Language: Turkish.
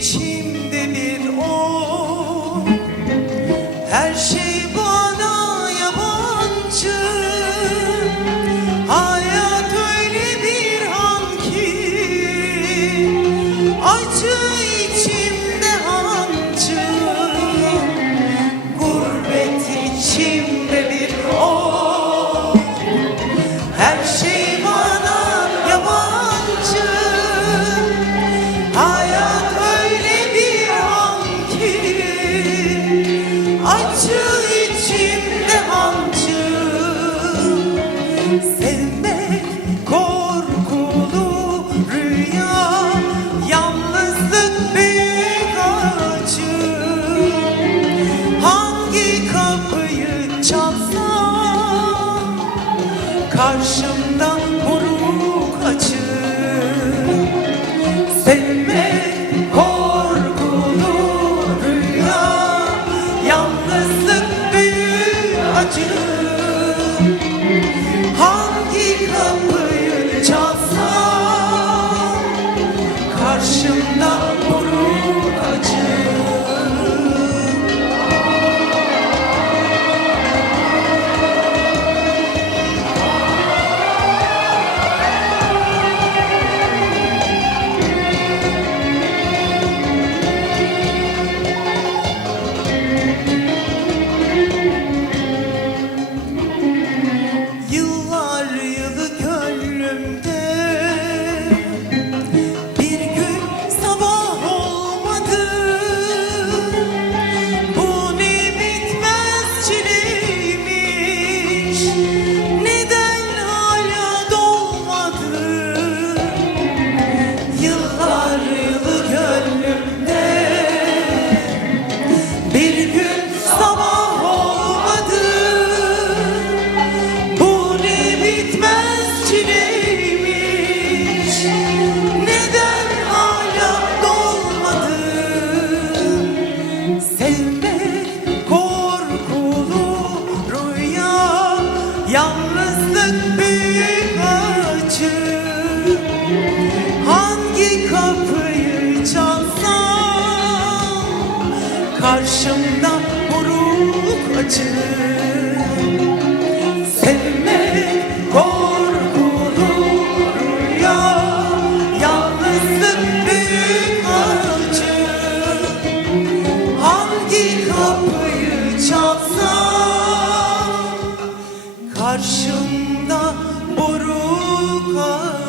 içimde bir o. Her şey bana yabancı. Hayat öyle bir an ki karşımda Yalnızlık büyük acı. Hangi kapıyı çalsam Karşımda buruk acı. Sevmek korkulu rüya Yalnızlık karşımda buruk ağır.